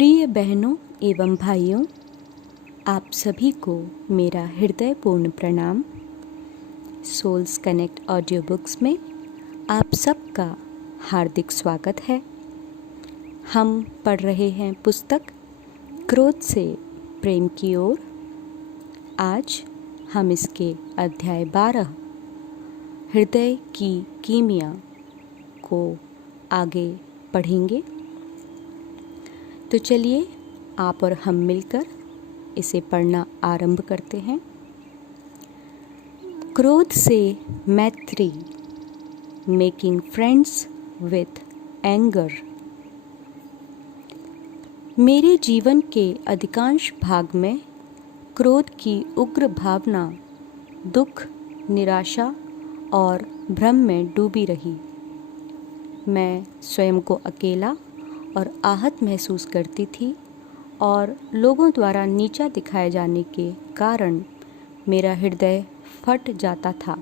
प्रिय बहनों एवं भाइयों, आप सभी को मेरा हृदयपूर्ण प्रणाम। सोल्स कनेक्ट ऑडियो बुक्स में आप सबका हार्दिक स्वागत है। हम पढ़ रहे हैं पुस्तक क्रोध से प्रेम की ओर। आज हम इसके अध्याय 12 हृदय की कीमिया को आगे पढ़ेंगे। तो चलिए आप और हम मिलकर इसे पढ़ना आरंभ करते हैं। क्रोध से मैत्री, मेकिंग फ्रेंड्स विथ एंगर। मेरे जीवन के अधिकांश भाग में क्रोध की उग्र भावना दुख, निराशा और भ्रम में डूबी रही। मैं स्वयं को अकेला और आहत महसूस करती थी और लोगों द्वारा नीचा दिखाए जाने के कारण मेरा हृदय फट जाता था।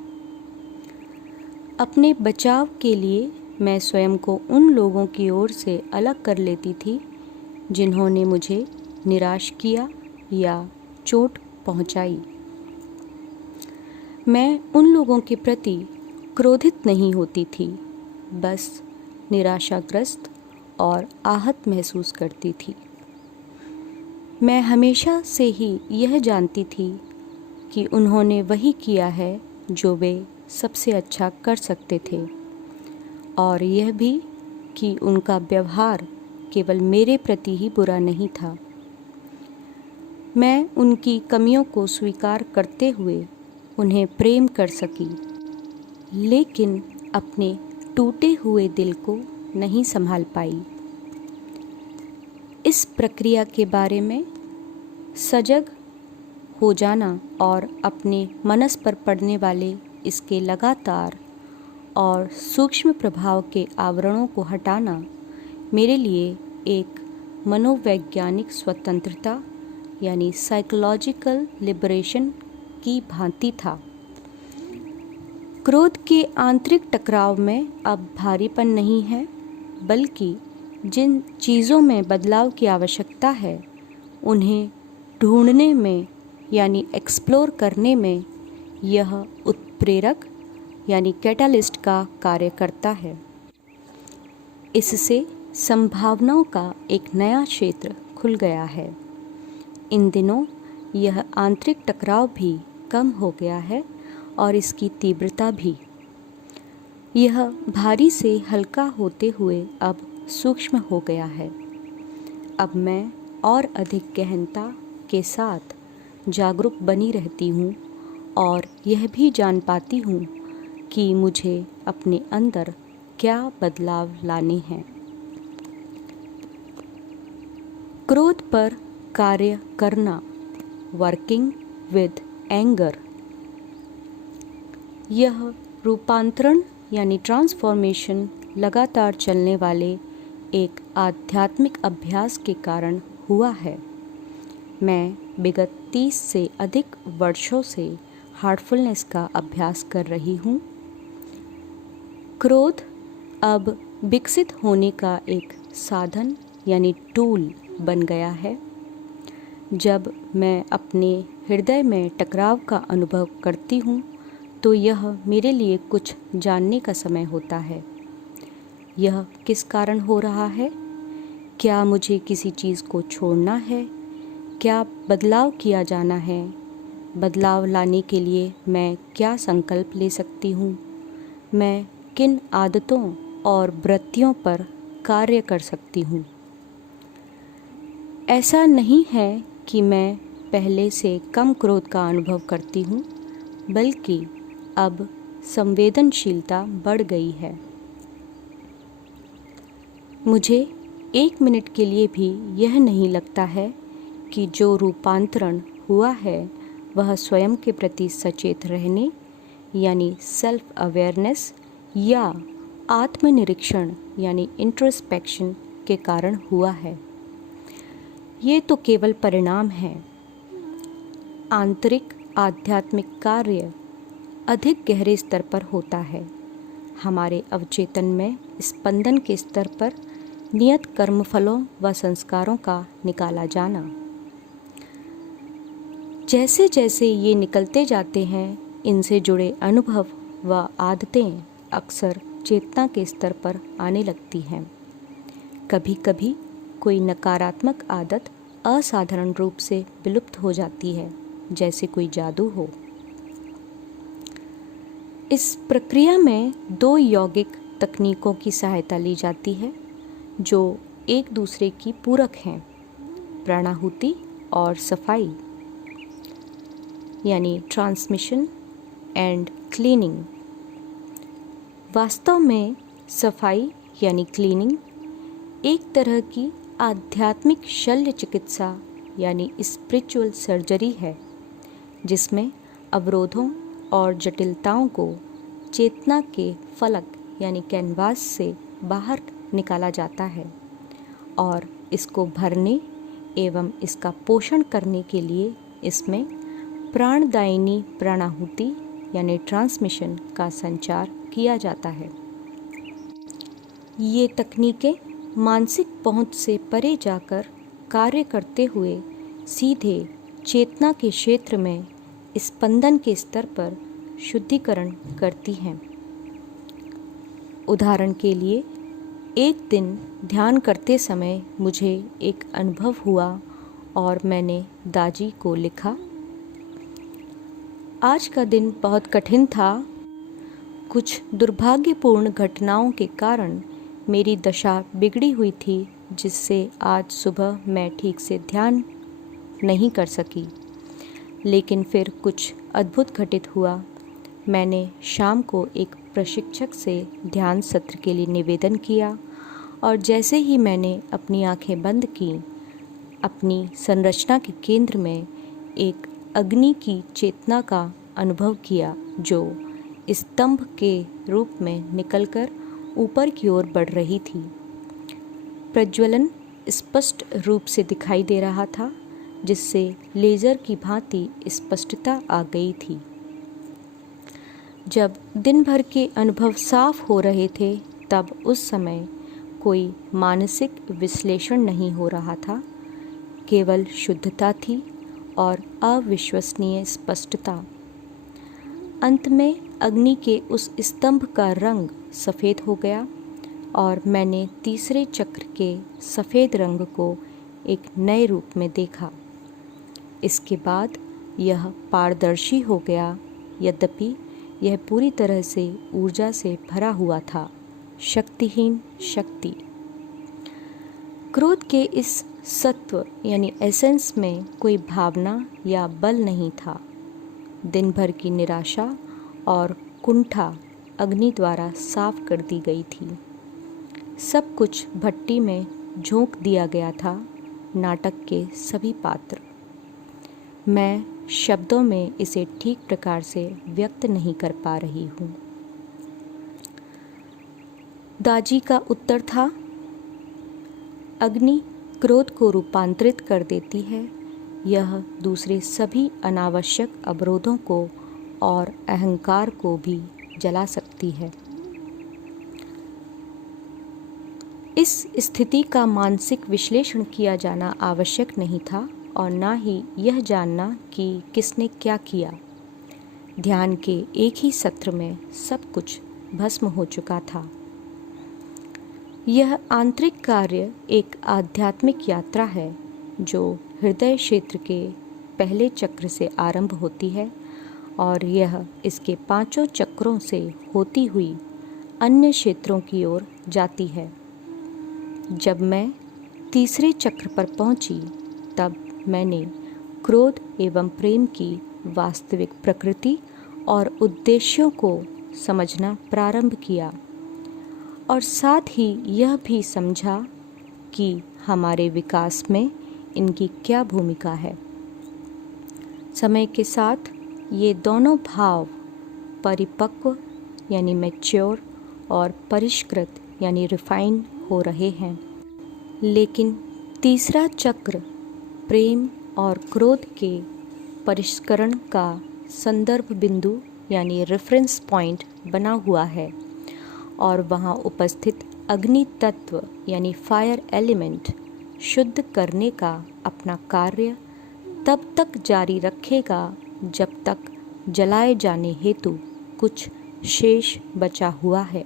अपने बचाव के लिए मैं स्वयं को उन लोगों की ओर से अलग कर लेती थी जिन्होंने मुझे निराश किया या चोट पहुंचाई। मैं उन लोगों के प्रति क्रोधित नहीं होती थी, बस निराशाग्रस्त और आहत महसूस करती थी। मैं हमेशा से ही यह जानती थी कि उन्होंने वही किया है जो वे सबसे अच्छा कर सकते थे, और यह भी कि उनका व्यवहार केवल मेरे प्रति ही बुरा नहीं था। मैं उनकी कमियों को स्वीकार करते हुए उन्हें प्रेम कर सकी, लेकिन अपने टूटे हुए दिल को नहीं संभाल पाई। इस प्रक्रिया के बारे में सजग हो जाना और अपने मनस पर पड़ने वाले इसके लगातार और सूक्ष्म प्रभाव के आवरणों को हटाना मेरे लिए एक मनोवैज्ञानिक स्वतंत्रता यानी साइकोलॉजिकल लिबरेशन की भांति था। क्रोध के आंतरिक टकराव में अब भारीपन नहीं है, बल्कि जिन चीज़ों में बदलाव की आवश्यकता है उन्हें ढूंढने में यानी एक्सप्लोर करने में यह उत्प्रेरक यानी कैटालिस्ट का कार्य करता है। इससे संभावनाओं का एक नया क्षेत्र खुल गया है। इन दिनों यह आंतरिक टकराव भी कम हो गया है और इसकी तीव्रता भी। यह भारी से हल्का होते हुए अब सूक्ष्म हो गया है। अब मैं और अधिक गहनता के साथ जागरूक बनी रहती हूँ और यह भी जान पाती हूँ कि मुझे अपने अंदर क्या बदलाव लाने हैं। क्रोध पर कार्य करना, वर्किंग विद एंगर। यह रूपांतरण यानी ट्रांसफॉर्मेशन लगातार चलने वाले एक आध्यात्मिक अभ्यास के कारण हुआ है। मैं विगत 30 से अधिक वर्षों से हार्टफुलनेस का अभ्यास कर रही हूँ। क्रोध अब विकसित होने का एक साधन यानी टूल बन गया है। जब मैं अपने हृदय में टकराव का अनुभव करती हूँ तो यह मेरे लिए कुछ जानने का समय होता है। यह किस कारण हो रहा है? क्या मुझे किसी चीज़ को छोड़ना है? क्या बदलाव किया जाना है? बदलाव लाने के लिए मैं क्या संकल्प ले सकती हूँ? मैं किन आदतों और वृत्तियों पर कार्य कर सकती हूँ? ऐसा नहीं है कि मैं पहले से कम क्रोध का अनुभव करती हूँ, बल्कि अब संवेदनशीलता बढ़ गई है। मुझे 1 मिनट के लिए भी यह नहीं लगता है कि जो रूपांतरण हुआ है वह स्वयं के प्रति सचेत रहने यानी सेल्फ अवेयरनेस या आत्मनिरीक्षण यानी इंट्रोस्पेक्शन के कारण हुआ है। ये तो केवल परिणाम है। आंतरिक आध्यात्मिक कार्य अधिक गहरे स्तर पर होता है। हमारे अवचेतन में स्पंदन के स्तर पर नियत कर्मफलों व संस्कारों का निकाला जाना। जैसे जैसे ये निकलते जाते हैं, इनसे जुड़े अनुभव व आदतें अक्सर चेतना के स्तर पर आने लगती हैं। कभी कभी कोई नकारात्मक आदत असाधारण रूप से विलुप्त हो जाती है, जैसे कोई जादू हो। इस प्रक्रिया में 2 यौगिक तकनीकों की सहायता ली जाती है जो एक दूसरे की पूरक हैं, प्राणाहुति और सफाई, यानी ट्रांसमिशन एंड क्लीनिंग। वास्तव में सफाई यानी क्लीनिंग एक तरह की आध्यात्मिक शल्य चिकित्सा यानी स्पिरिचुअल सर्जरी है, जिसमें अवरोधों और जटिलताओं को चेतना के फलक यानी कैनवास से बाहर निकाला जाता है और इसको भरने एवं इसका पोषण करने के लिए इसमें प्राणदायिनी प्राणाहुति यानी ट्रांसमिशन का संचार किया जाता है। ये तकनीकें मानसिक पहुंच से परे जाकर कार्य करते हुए सीधे चेतना के क्षेत्र में स्पंदन के स्तर पर शुद्धिकरण करती हैं। उदाहरण के लिए, एक दिन ध्यान करते समय मुझे एक अनुभव हुआ और मैंने दाजी को लिखा, आज का दिन बहुत कठिन था। कुछ दुर्भाग्यपूर्ण घटनाओं के कारण मेरी दशा बिगड़ी हुई थी, जिससे आज सुबह मैं ठीक से ध्यान नहीं कर सकी। लेकिन फिर कुछ अद्भुत घटित हुआ। मैंने शाम को एक प्रशिक्षक से ध्यान सत्र के लिए निवेदन किया और जैसे ही मैंने अपनी आंखें बंद की, अपनी संरचना के केंद्र में एक अग्नि की चेतना का अनुभव किया जो स्तंभ के रूप में निकलकर ऊपर की ओर बढ़ रही थी। प्रज्वलन स्पष्ट रूप से दिखाई दे रहा था, जिससे लेज़र की भांति स्पष्टता आ गई थी। जब दिन भर के अनुभव साफ हो रहे थे, तब उस समय कोई मानसिक विश्लेषण नहीं हो रहा था, केवल शुद्धता थी और अविश्वसनीय स्पष्टता। अंत में अग्नि के उस स्तंभ का रंग सफ़ेद हो गया और मैंने तीसरे चक्र के सफ़ेद रंग को एक नए रूप में देखा। इसके बाद यह पारदर्शी हो गया, यद्यपि यह पूरी तरह से ऊर्जा से भरा हुआ था, शक्तिहीन शक्ति। क्रोध के इस सत्व यानी एसेंस में कोई भावना या बल नहीं था। दिन भर की निराशा और कुंठा अग्नि द्वारा साफ कर दी गई थी। सब कुछ भट्टी में झोंक दिया गया था, नाटक के सभी पात्र। मैं शब्दों में इसे ठीक प्रकार से व्यक्त नहीं कर पा रही हूँ। दाजी का उत्तर था, अग्नि क्रोध को रूपांतरित कर देती है। यह दूसरे सभी अनावश्यक अवरोधों को और अहंकार को भी जला सकती है। इस स्थिति का मानसिक विश्लेषण किया जाना आवश्यक नहीं था और ना ही यह जानना कि किसने क्या किया। ध्यान के एक ही सत्र में सब कुछ भस्म हो चुका था। यह आंतरिक कार्य एक आध्यात्मिक यात्रा है जो हृदय क्षेत्र के पहले चक्र से आरंभ होती है और यह इसके 5 चक्रों से होती हुई अन्य क्षेत्रों की ओर जाती है। जब मैं तीसरे चक्र पर पहुंची, तब मैंने क्रोध एवं प्रेम की वास्तविक प्रकृति और उद्देश्यों को समझना प्रारंभ किया और साथ ही यह भी समझा कि हमारे विकास में इनकी क्या भूमिका है। समय के साथ ये दोनों भाव परिपक्व यानी मैच्योर और परिष्कृत यानी रिफाइन हो रहे हैं। लेकिन तीसरा चक्र प्रेम और क्रोध के परिष्करण का संदर्भ बिंदु यानी रेफरेंस पॉइंट बना हुआ है और वहाँ उपस्थित अग्नि तत्व यानी फायर एलिमेंट शुद्ध करने का अपना कार्य तब तक जारी रखेगा जब तक जलाए जाने हेतु कुछ शेष बचा हुआ है।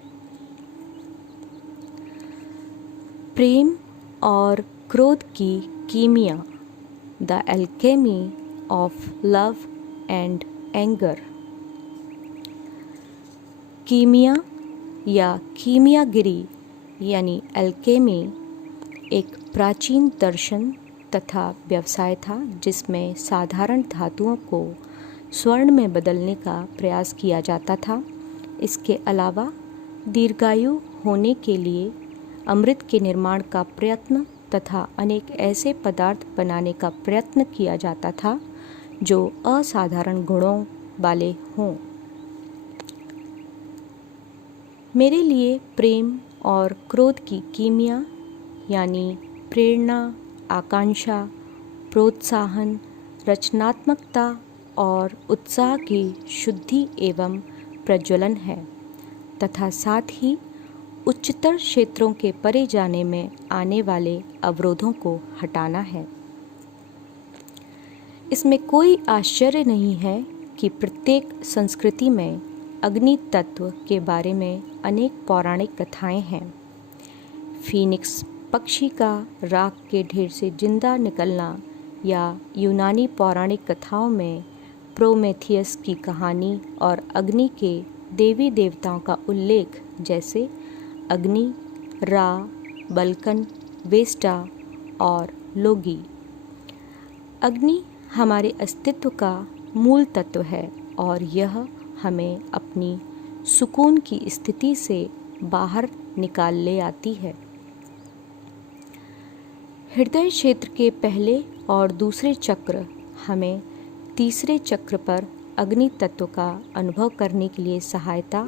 प्रेम और क्रोध की कीमिया, the alchemy of love and anger. कीमिया या कीमियागिरी यानी एल्केमी एक प्राचीन दर्शन तथा व्यवसाय था जिसमें साधारण धातुओं को स्वर्ण में बदलने का प्रयास किया जाता था। इसके अलावा दीर्घायु होने के लिए अमृत के निर्माण का प्रयत्न तथा अनेक ऐसे पदार्थ बनाने का प्रयत्न किया जाता था जो असाधारण गुणों वाले हों। मेरे लिए प्रेम और क्रोध की कीमिया यानी प्रेरणा, आकांक्षा, प्रोत्साहन, रचनात्मकता और उत्साह की शुद्धि एवं प्रज्वलन है तथा साथ ही उच्चतर क्षेत्रों के परे जाने में आने वाले अवरोधों को हटाना है। इसमें कोई आश्चर्य नहीं है कि प्रत्येक संस्कृति में अग्नि तत्व के बारे में अनेक पौराणिक कथाएं हैं। फीनिक्स पक्षी का राख के ढेर से जिंदा निकलना या यूनानी पौराणिक कथाओं में प्रोमेथियस की कहानी और अग्नि के देवी देवताओं का उल्लेख जैसे अग्नि, रा, बल्कन, वेस्टा और लोगी। अग्नि हमारे अस्तित्व का मूल तत्व है और यह हमें अपनी सुकून की स्थिति से बाहर निकाल ले आती है। हृदय क्षेत्र के पहले और दूसरे चक्र हमें तीसरे चक्र पर अग्नि तत्व का अनुभव करने के लिए सहायता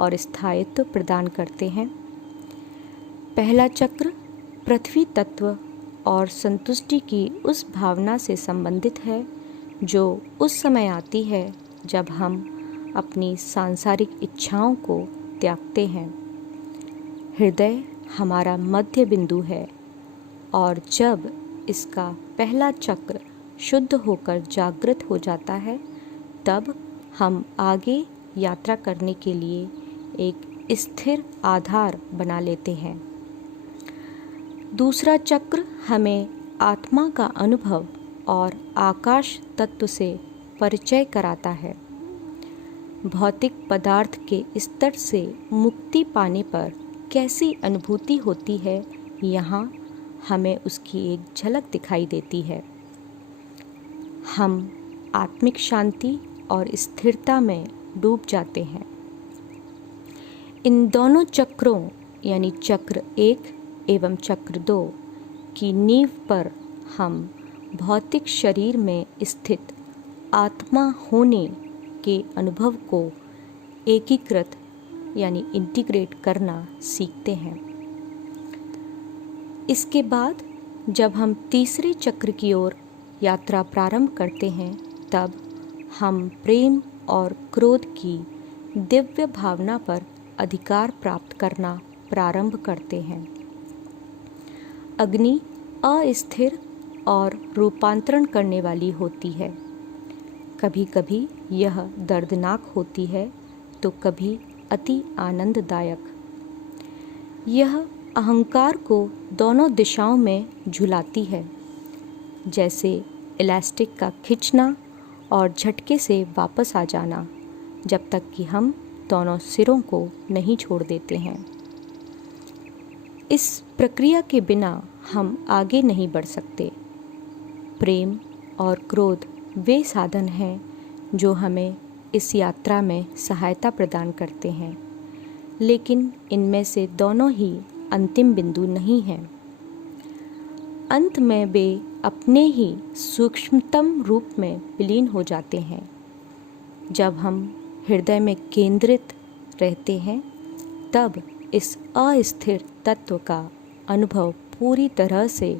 और स्थायित्व प्रदान करते हैं। पहला चक्र पृथ्वी तत्व और संतुष्टि की उस भावना से संबंधित है जो उस समय आती है जब हम अपनी सांसारिक इच्छाओं को त्यागते हैं। हृदय हमारा मध्य बिंदु है और जब इसका पहला चक्र शुद्ध होकर जागृत हो जाता है तब हम आगे यात्रा करने के लिए एक स्थिर आधार बना लेते हैं। दूसरा चक्र हमें आत्मा का अनुभव और आकाश तत्व से परिचय कराता है। भौतिक पदार्थ के स्तर से मुक्ति पाने पर कैसी अनुभूति होती है, यहाँ हमें उसकी एक झलक दिखाई देती है। हम आत्मिक शांति और स्थिरता में डूब जाते हैं। इन दोनों चक्रों यानी चक्र 1 एवं चक्र 2 की नींव पर हम भौतिक शरीर में स्थित आत्मा होने के अनुभव को एकीकृत यानी इंटीग्रेट करना सीखते हैं। इसके बाद जब हम तीसरे चक्र की ओर यात्रा प्रारंभ करते हैं तब हम प्रेम और क्रोध की दिव्य भावना पर अधिकार प्राप्त करना प्रारंभ करते हैं। अग्नि अस्थिर और रूपांतरण करने वाली होती है। कभी कभी यह दर्दनाक होती है तो कभी अति आनंददायक। यह अहंकार को दोनों दिशाओं में झुलाती है, जैसे इलास्टिक का खिंचना और झटके से वापस आ जाना, जब तक कि हम दोनों सिरों को नहीं छोड़ देते हैं। इस प्रक्रिया के बिना हम आगे नहीं बढ़ सकते। प्रेम और क्रोध वे साधन हैं जो हमें इस यात्रा में सहायता प्रदान करते हैं, लेकिन इनमें से दोनों ही अंतिम बिंदु नहीं हैं। अंत में वे अपने ही सूक्ष्मतम रूप में विलीन हो जाते हैं। जब हम हृदय में केंद्रित रहते हैं तब इस अस्थिर तत्व का अनुभव पूरी तरह से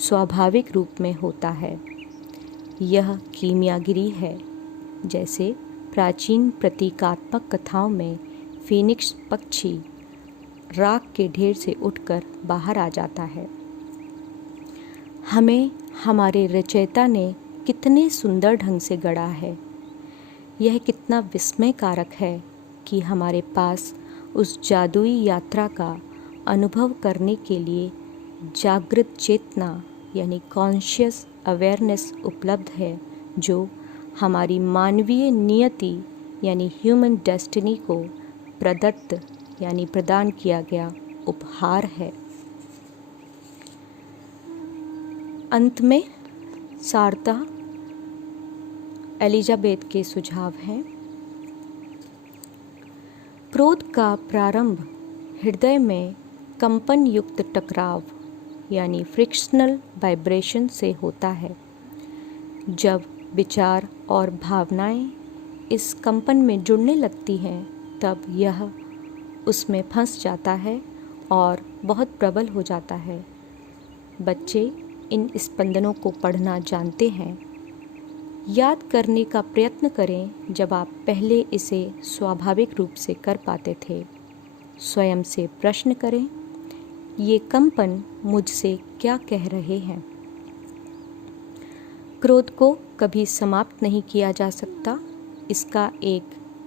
स्वाभाविक रूप में होता है। यह कीमियागिरी है, जैसे प्राचीन प्रतीकात्मक कथाओं में फीनिक्स पक्षी राख के ढेर से उठकर बाहर आ जाता है। हमें हमारे रचयिता ने कितने सुंदर ढंग से गढ़ा है। यह कितना विस्मयकारक है कि हमारे पास उस जादुई यात्रा का अनुभव करने के लिए जागृत चेतना यानी कॉन्शियस अवेयरनेस उपलब्ध है, जो हमारी मानवीय नियति यानी ह्यूमन डेस्टिनी को प्रदत्त यानी प्रदान किया गया उपहार है। अंत में सारतः एलिजाबेथ के सुझाव हैं। क्रोध का प्रारंभ हृदय में कंपन युक्त टकराव यानी फ्रिक्शनल वाइब्रेशन से होता है। जब विचार और भावनाएं इस कंपन में जुड़ने लगती हैं, तब यह उसमें फंस जाता है और बहुत प्रबल हो जाता है। बच्चे इन स्पंदनों को पढ़ना जानते हैं। याद करने का प्रयत्न करें जब आप पहले इसे स्वाभाविक रूप से कर पाते थे। स्वयं से प्रश्न करें, ये कंपन मुझसे क्या कह रहे हैं? क्रोध को कभी समाप्त नहीं किया जा सकता। इसका एक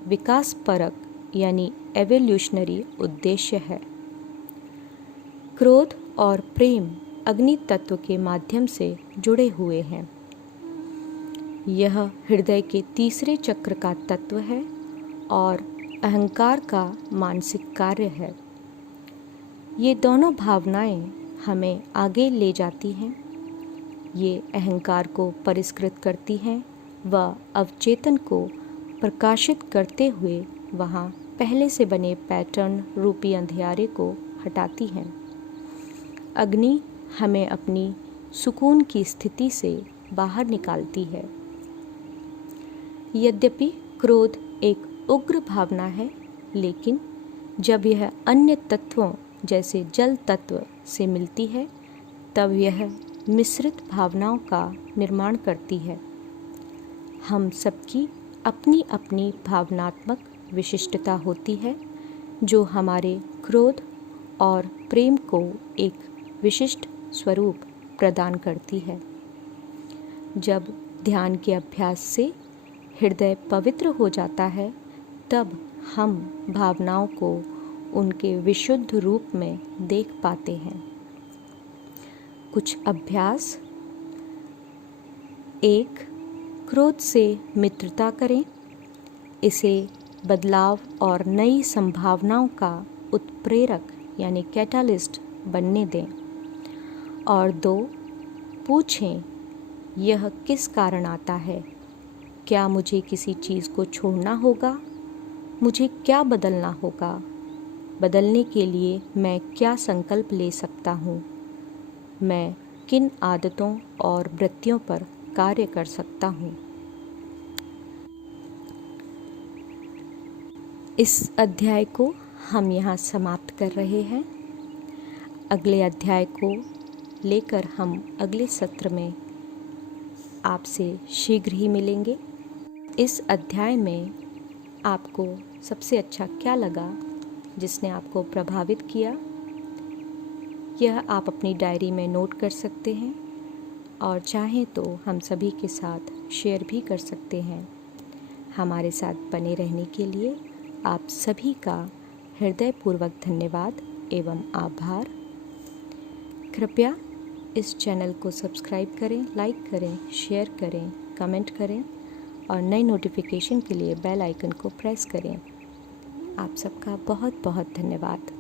विकासपरक यानी एवोल्यूशनरी उद्देश्य है। क्रोध और प्रेम अग्नि तत्व के माध्यम से जुड़े हुए हैं। यह हृदय के तीसरे चक्र का तत्व है और अहंकार का मानसिक कार्य है। ये दोनों भावनाएं हमें आगे ले जाती हैं। ये अहंकार को परिष्कृत करती हैं व अवचेतन को प्रकाशित करते हुए वहाँ पहले से बने पैटर्न रूपी अंधियारे को हटाती हैं। अग्नि हमें अपनी सुकून की स्थिति से बाहर निकालती है। यद्यपि क्रोध एक उग्र भावना है, लेकिन जब यह अन्य तत्वों जैसे जल तत्व से मिलती है, तब यह मिश्रित भावनाओं का निर्माण करती है। हम सबकी अपनी अपनी भावनात्मक विशिष्टता होती है, जो हमारे क्रोध और प्रेम को एक विशिष्ट स्वरूप प्रदान करती है। जब ध्यान के अभ्यास से हृदय पवित्र हो जाता है, तब हम भावनाओं को उनके विशुद्ध रूप में देख पाते हैं। कुछ अभ्यास। 1. क्रोध से मित्रता करें। इसे बदलाव और नई संभावनाओं का उत्प्रेरक यानी कैटालिस्ट बनने दें। और 2. पूछें, यह किस कारण आता है? क्या मुझे किसी चीज़ को छोड़ना होगा? मुझे क्या बदलना होगा? बदलने के लिए मैं क्या संकल्प ले सकता हूँ? मैं किन आदतों और वृत्तियों पर कार्य कर सकता हूँ? इस अध्याय को हम यहाँ समाप्त कर रहे हैं। अगले अध्याय को लेकर हम अगले सत्र में आपसे शीघ्र ही मिलेंगे। इस अध्याय में आपको सबसे अच्छा क्या लगा, जिसने आपको प्रभावित किया, यह आप अपनी डायरी में नोट कर सकते हैं और चाहें तो हम सभी के साथ शेयर भी कर सकते हैं। हमारे साथ बने रहने के लिए आप सभी का हृदयपूर्वक धन्यवाद एवं आभार। कृपया इस चैनल को सब्सक्राइब करें, लाइक करें, शेयर करें, कमेंट करें और नई नोटिफिकेशन के लिए बेल आइकन को प्रेस करें। आप सबका बहुत बहुत धन्यवाद।